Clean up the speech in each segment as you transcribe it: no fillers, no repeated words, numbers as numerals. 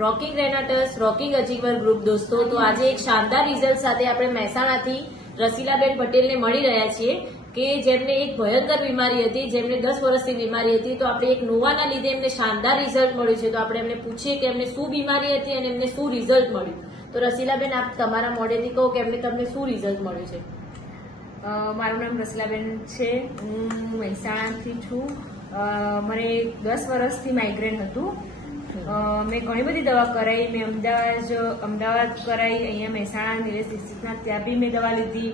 Rocking રેનાટસ rocking અચીવર group દોસ્તો, તો આજે એક શાનદાર રિઝલ્ટ સાથે આપણે મહેસાણાથી રસીલાબેન પટેલને મળી રહ્યા છીએ કે જેમને એક ભયંકર બીમારી હતી, જેમને 10 વર્ષની બીમારી હતી. તો આપણે એક નોવાના લીધે એમને શાનદાર રિઝલ્ટ મળ્યું છે. તો આપણે એમને પૂછીએ કે એમને શું બીમારી હતી અને એમને શું રિઝલ્ટ મળ્યું. તો રસીલાબેન, આપ તમારા મોઢેથી કહો કે એમને તમને શું રિઝલ્ટ મળ્યું છે. મારું નામ રસીલાબેન છે. હું મહેસાણાથી છું. મને 10 વર્ષથી માઇગ્રેન હતું. મેં ઘણી બધી દવા કરાઈ. મેં અમદાવાદ કરાઈ, અહીંયા મહેસાણા નિલેશ દીક્ષિતના ત્યાં બી મેં દવા લીધી,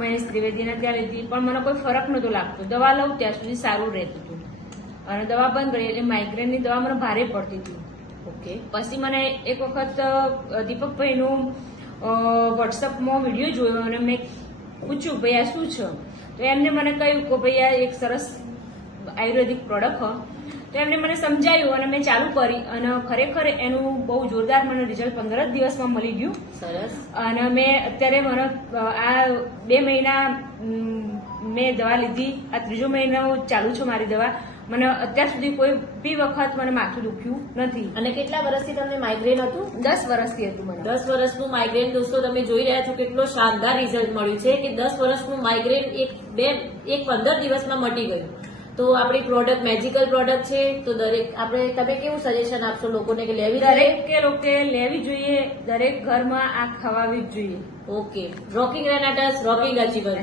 મહેશ ત્રિવેદીના ત્યાં લીધી, પણ મને કોઈ ફરક નહોતો લાગતો. દવા લઉં ત્યાં સુધી સારું રહેતું હતું અને દવા બંધ કરી એટલે માઇગ્રેનની દવા મને ભારે પડતી હતી. ઓકે. પછી મને એક વખત દીપકભાઈનું વોટ્સઅપમાં વિડીયો જોયો અને મેં પૂછ્યું ભાઈ આ શું છે. તો એમને મને કહ્યું કે ભાઈ આ એક સરસ આયુર્વેદિક પ્રોડક્ટ. તો એમને મને સમજાયું અને મેં ચાલુ કરી અને ખરેખર એનું બહુ જોરદાર મને રિઝલ્ટ 15 જ દિવસમાં મળી ગયું. સરસ. અને મેં અત્યારે મને આ 2 મહિના મેં દવા લીધી. આ 3જો મહિનો ચાલુ છે મારી દવા. મને અત્યાર સુધી કોઈ બી વખત મને માથું દુખ્યું નથી. અને કેટલા વર્ષથી તમને માઇગ્રેન હતું? 10 વર્ષથી હતું મને. 10 વર્ષનું માઇગ્રેન દોસ્તો, તમે જોઈ રહ્યા છો કેટલો શાનદાર રિઝલ્ટ મળ્યું છે કે 10 વર્ષનું માઇગ્રેન એક 15 દિવસમાં મટી ગયું. તો આપણી પ્રોડક્ટ મેજિકલ પ્રોડક્ટ છે. તો તમે કેવું સજેશન આપશો લોકોને કે લેવી દરેક લેવી જોઈએ. દરેક ઘરમાં આ ખવાવી જ જોઈએ. ઓકે. રોકિંગ રેનાટસ રોકિંગ અચીવર.